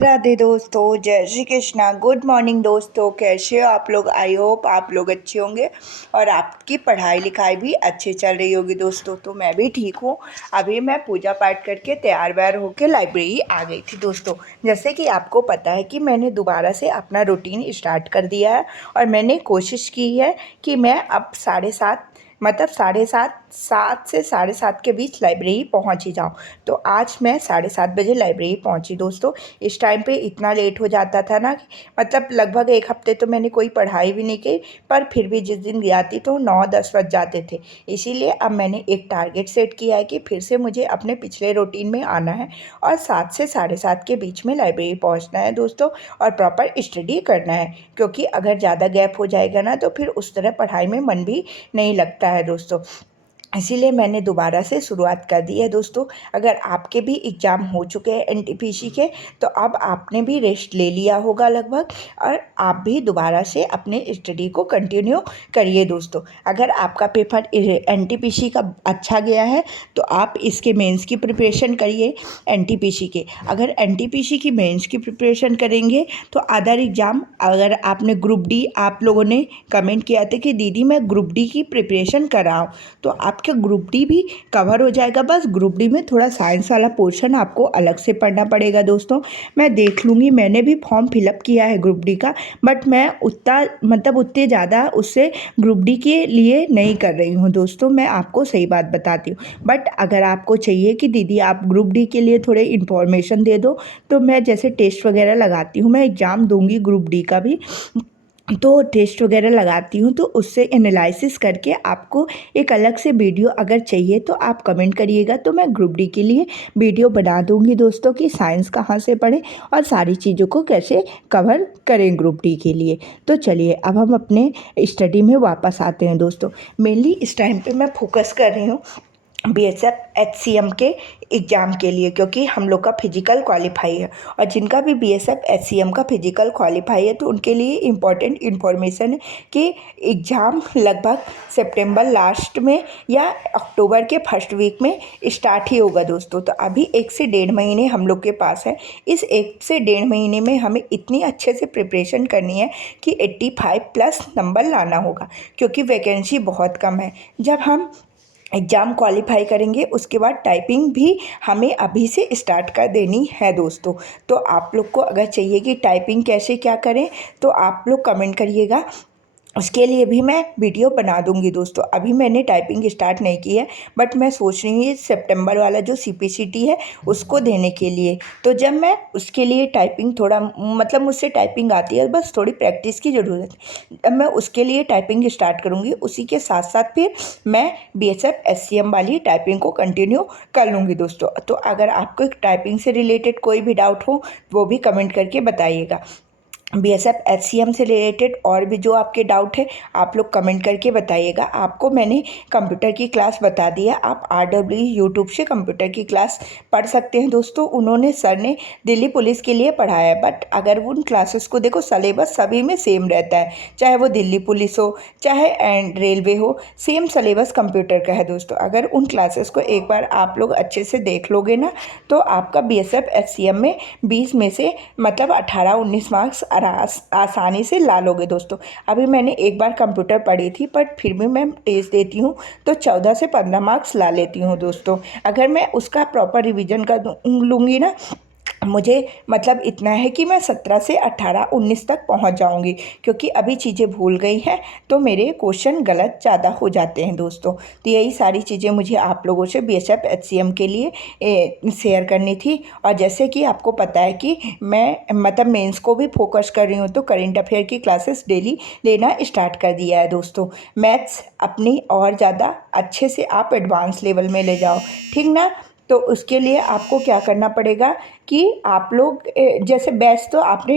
राधे दोस्तों, जय Shri Krishna. Good morning दोस्तों, कैसे हो आप लोग। आई होप आप लोग अच्छे होंगे और आपकी पढ़ाई लिखाई भी अच्छी चल रही होगी दोस्तों। तो मैं भी ठीक हूँ। अभी मैं पूजा पाठ करके तैयार व्यार होकर लाइब्रेरी आ गई थी दोस्तों। जैसे कि आपको पता है कि मैंने दोबारा से अपना रूटीन स्टार्ट कर दिया है और मैंने कोशिश की है कि मैं अब 7:30 मतलब 7:30 से 7:30 के बीच लाइब्रेरी पहुंच ही जाऊं। तो आज मैं 7:30 बजे लाइब्रेरी पहुंची दोस्तों। इस टाइम पे इतना लेट हो जाता था ना कि मतलब लगभग एक हफ्ते तो मैंने कोई पढ़ाई भी नहीं की, पर फिर भी जिस दिन जाती तो 9-10 बज जाते थे। इसीलिए अब मैंने एक टारगेट सेट किया है कि फिर से मुझे अपने पिछले रूटीन में आना है और 7 से 7:30 के बीच में लाइब्रेरी पहुंचना है दोस्तों और प्रॉपर स्टडी करना है। क्योंकि अगर ज़्यादा गैप हो जाएगा ना तो फिर उस तरह पढ़ाई में मन भी नहीं लगता है दोस्तों। इसीलिए मैंने दोबारा से शुरुआत कर दी है दोस्तों। अगर आपके भी एग्ज़ाम हो चुके हैं एनटीपीसी के, तो अब आपने भी रेस्ट ले लिया होगा लगभग, और आप भी दोबारा से अपने स्टडी को कंटिन्यू करिए दोस्तों। अगर आपका पेपर एनटीपीसी का अच्छा गया है तो आप इसके मेंस की प्रिपरेशन करिए एनटीपीसी के। अगर एनटीपीसी की मेंस की प्रिपरेशन करेंगे तो अदर एग्ज़ाम, अगर आपने ग्रुप डी, आप लोगों ने कमेंट किया था कि दीदी मैं ग्रुप डी की प्रिपरेशन कर रहा हूँ, तो आपका ग्रुप डी भी कवर हो जाएगा। बस ग्रुप डी में थोड़ा साइंस वाला पोर्शन आपको अलग से पढ़ना पड़ेगा दोस्तों। मैं देख लूँगी, मैंने भी फॉर्म फिलअप किया है ग्रुप डी का, बट मैं उतना मतलब उतने ज़्यादा उससे ग्रुप डी के लिए नहीं कर रही हूँ दोस्तों। मैं आपको सही बात बताती हूँ। बट अगर आपको चाहिए कि दीदी आप ग्रुप डी के लिए थोड़े इन्फॉर्मेशन दे दो, तो मैं जैसे टेस्ट वगैरह लगाती हूँ, मैं एग्ज़ाम दूंगी ग्रुप डी का भी, तो टेस्ट वगैरह लगाती हूँ, तो उससे एनालिसिस करके आपको एक अलग से वीडियो अगर चाहिए तो आप कमेंट करिएगा, तो मैं ग्रुप डी के लिए वीडियो बना दूँगी दोस्तों कि साइंस कहाँ से पढ़ें और सारी चीज़ों को कैसे कवर करें ग्रुप डी के लिए। तो चलिए अब हम अपने स्टडी में वापस आते हैं दोस्तों। मेनली इस टाइम पे मैं फोकस कर रही हूँ बीएसएफ एचसीएम के एग्ज़ाम के लिए, क्योंकि हम लोग का फिजिकल क्वालिफाई है। और जिनका भी बीएसएफ एचसीएम का फिजिकल क्वालिफाई है तो उनके लिए इम्पॉर्टेंट इन्फॉर्मेशन है कि एग्ज़ाम लगभग सितंबर लास्ट में या अक्टूबर के फर्स्ट वीक में स्टार्ट ही होगा दोस्तों। तो अभी 1 से 1.5 महीने हम लोग के पास है। इस 1 से 1.5 महीने में हमें इतनी अच्छे से प्रिपरेशन करनी है कि 85+ नंबर लाना होगा, क्योंकि वैकेंसी बहुत कम है। जब हम एग्ज़ाम क्वालिफाई करेंगे उसके बाद टाइपिंग भी हमें अभी से स्टार्ट कर देनी है दोस्तों। तो आप लोग को अगर चाहिए कि टाइपिंग कैसे क्या करें, तो आप लोग कमेंट करिएगा, उसके लिए भी मैं वीडियो बना दूंगी दोस्तों। अभी मैंने टाइपिंग स्टार्ट नहीं की है, बट मैं सोच रही हूँ सितंबर वाला जो सीपीसीटी है उसको देने के लिए। तो जब मैं उसके लिए टाइपिंग थोड़ा मतलब मुझसे टाइपिंग आती है, बस थोड़ी प्रैक्टिस की ज़रूरत है। अब मैं उसके लिए टाइपिंग स्टार्ट करूँगी, उसी के साथ साथ फिर मैं बीएसएफ एचसीएम वाली टाइपिंग को कंटिन्यू कर लूँगी दोस्तों। तो अगर आपको टाइपिंग से रिलेटेड कोई भी डाउट हो वो भी कमेंट करके बताइएगा। बीएसएफ एचसीएम से रिलेटेड और भी जो आपके डाउट है आप लोग कमेंट करके बताइएगा। आपको मैंने कंप्यूटर की क्लास बता दी है, आप RW यूट्यूब से कंप्यूटर की क्लास पढ़ सकते हैं दोस्तों। उन्होंने सर ने दिल्ली पुलिस के लिए पढ़ाया है, बट अगर उन क्लासेस को देखो, सलेबस सभी में सेम रहता है, चाहे वो दिल्ली पुलिस हो चाहे रेलवे हो, सेम सलेबस कंप्यूटर का है दोस्तों। अगर उन क्लासेस को एक बार आप लोग अच्छे से देख लोगे ना, तो आपका बीएसएफ एचसीएम में 20 में से मतलब 18-19 मार्क्स आसानी से ला लोगे दोस्तों। अभी मैंने एक बार कंप्यूटर पढ़ी थी, बट फिर भी मैं टेस्ट देती हूँ तो 14 से 15 मार्क्स ला लेती हूँ दोस्तों। अगर मैं उसका प्रॉपर रिवीजन कर लूँगी ना, मुझे मतलब इतना है कि मैं 17 से 18-19 तक पहुंच जाऊंगी, क्योंकि अभी चीज़ें भूल गई हैं तो मेरे क्वेश्चन गलत ज़्यादा हो जाते हैं दोस्तों। तो यही सारी चीज़ें मुझे आप लोगों से बीएसएफ एचसीएम के लिए शेयर करनी थी। और जैसे कि आपको पता है कि मैं मतलब मेंस को भी फोकस कर रही हूँ, तो करेंट अफेयर की क्लासेस डेली लेना स्टार्ट कर दिया है दोस्तों। मैथ्स अपनी और ज़्यादा अच्छे से आप एडवांस लेवल में ले जाओ, ठीक ना। तो उसके लिए आपको क्या करना पड़ेगा कि आप लोग जैसे बैच तो आपने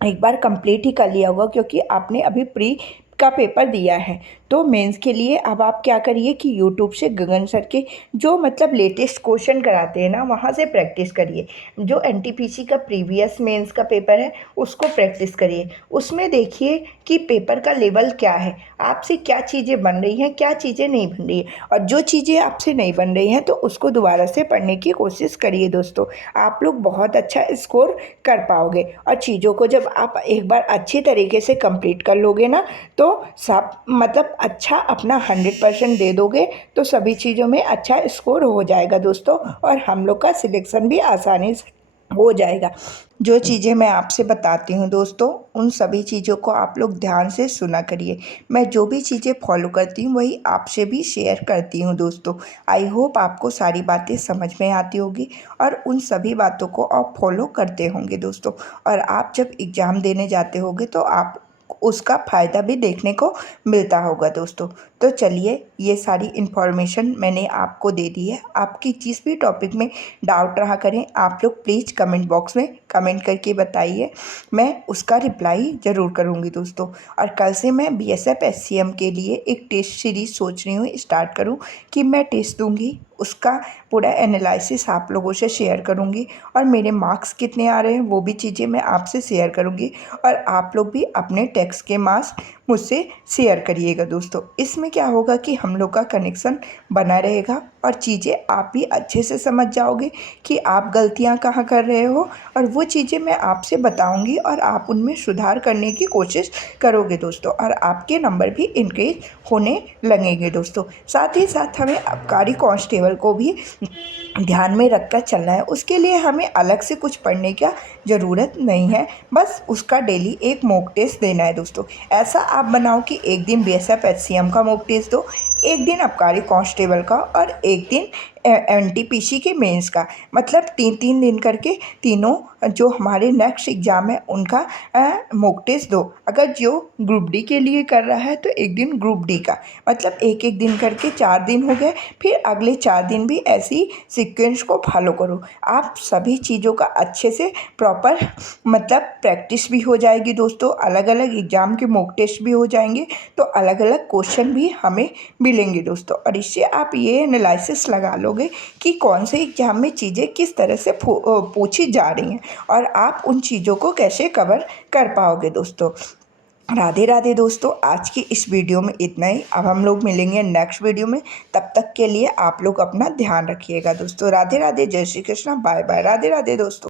एक बार कंप्लीट ही कर लिया होगा, क्योंकि आपने अभी प्री का पेपर दिया है। तो मेंस के लिए अब आप क्या करिए कि यूट्यूब से गगन सर के जो मतलब लेटेस्ट क्वेश्चन कराते हैं ना, वहाँ से प्रैक्टिस करिए। जो एनटीपीसी का प्रीवियस मेंस का पेपर है उसको प्रैक्टिस करिए। उसमें देखिए कि पेपर का लेवल क्या है, आपसे क्या चीज़ें बन रही हैं, क्या चीज़ें नहीं बन रही हैं, और जो चीज़ें आपसे नहीं बन रही हैं तो उसको दोबारा से पढ़ने की कोशिश करिए दोस्तों। आप लोग बहुत अच्छा स्कोर कर पाओगे। और चीज़ों को जब आप एक बार अच्छी तरीके से कंप्लीट कर लोगे ना, तो सब मतलब अच्छा अपना 100% दे दोगे तो सभी चीज़ों में अच्छा स्कोर हो जाएगा दोस्तों, और हम लोग का सिलेक्शन भी आसानी से हो जाएगा। जो चीज़ें मैं आपसे बताती हूँ दोस्तों, उन सभी चीज़ों को आप लोग ध्यान से सुना करिए। मैं जो भी चीज़ें फॉलो करती हूँ वही आपसे भी शेयर करती हूँ दोस्तों। आई होप आपको सारी बातें समझ में आती होगी और उन सभी बातों को आप फॉलो करते होंगे दोस्तों। और आप जब एग्ज़ाम देने जाते होंगे तो आप उसका फ़ायदा भी देखने को मिलता होगा दोस्तों। तो चलिए, ये सारी इन्फॉर्मेशन मैंने आपको दे दी है। आपकी जिस भी टॉपिक में डाउट रहा करें, आप लोग प्लीज़ कमेंट बॉक्स में कमेंट करके बताइए, मैं उसका रिप्लाई ज़रूर करूँगी दोस्तों। और कल से मैं बीएसएफ एससीएम के लिए एक टेस्ट सीरीज़ सोच रही हूँ स्टार्ट करूँ, कि मैं टेस्ट दूँगी, उसका पूरा एनालिसिस आप लोगों से शेयर करूँगी, और मेरे मार्क्स कितने आ रहे हैं वो भी चीज़ें मैं आपसे शेयर करूँगी। और आप लोग भी अपने टेस्ट के मार्क्स मुझसे शेयर करिएगा दोस्तों। इसमें क्या होगा कि हम लोग का कनेक्शन बना रहेगा और चीज़ें आप भी अच्छे से समझ जाओगे कि आप गलतियां कहाँ कर रहे हो, और वो चीज़ें मैं आपसे बताऊंगी और आप उनमें सुधार करने की कोशिश करोगे दोस्तों, और आपके नंबर भी इंक्रीज होने लगेंगे दोस्तों। साथ ही साथ हमें आबकारी कांस्टेबल को भी ध्यान में रखकर चलना है। उसके लिए हमें अलग से कुछ पढ़ने की ज़रूरत नहीं है, बस उसका डेली एक मॉक टेस्ट देना है दोस्तों। ऐसा आप बनाओ कि एक दिन बीएसएफ एचसीएम का मॉक टेस्ट दो, एक दिन आबकारी कांस्टेबल का, और एक दिन एनटीपीसी के मेंस का। मतलब 3-3 दिन करके तीनों जो हमारे नेक्स्ट एग्ज़ाम है उनका मॉक टेस्ट दो। अगर जो ग्रुप डी के लिए कर रहा है तो एक दिन ग्रुप डी का, मतलब एक एक दिन करके 4 दिन हो गए। फिर अगले 4 दिन भी ऐसी सीक्वेंस को फॉलो करो। आप सभी चीज़ों का अच्छे से प्रॉपर मतलब प्रैक्टिस भी हो जाएगी दोस्तों। अलग अलग एग्ज़ाम के मॉक टेस्ट भी हो जाएंगे, तो अलग अलग क्वेश्चन भी हमें मिलेंगे दोस्तों। और इससे आप ये एनालिसिस लगा लोगे कि कौन से एग्ज़ाम में चीज़ें किस तरह से पूछी जा रही हैं, और आप उन चीज़ों को कैसे कवर कर पाओगे दोस्तों। राधे राधे दोस्तों, आज की इस वीडियो में इतना ही। अब हम लोग मिलेंगे नेक्स्ट वीडियो में। तब तक के लिए आप लोग अपना ध्यान रखिएगा दोस्तों। राधे राधे, जय श्री कृष्णा, बाय बाय, राधे राधे दोस्तों।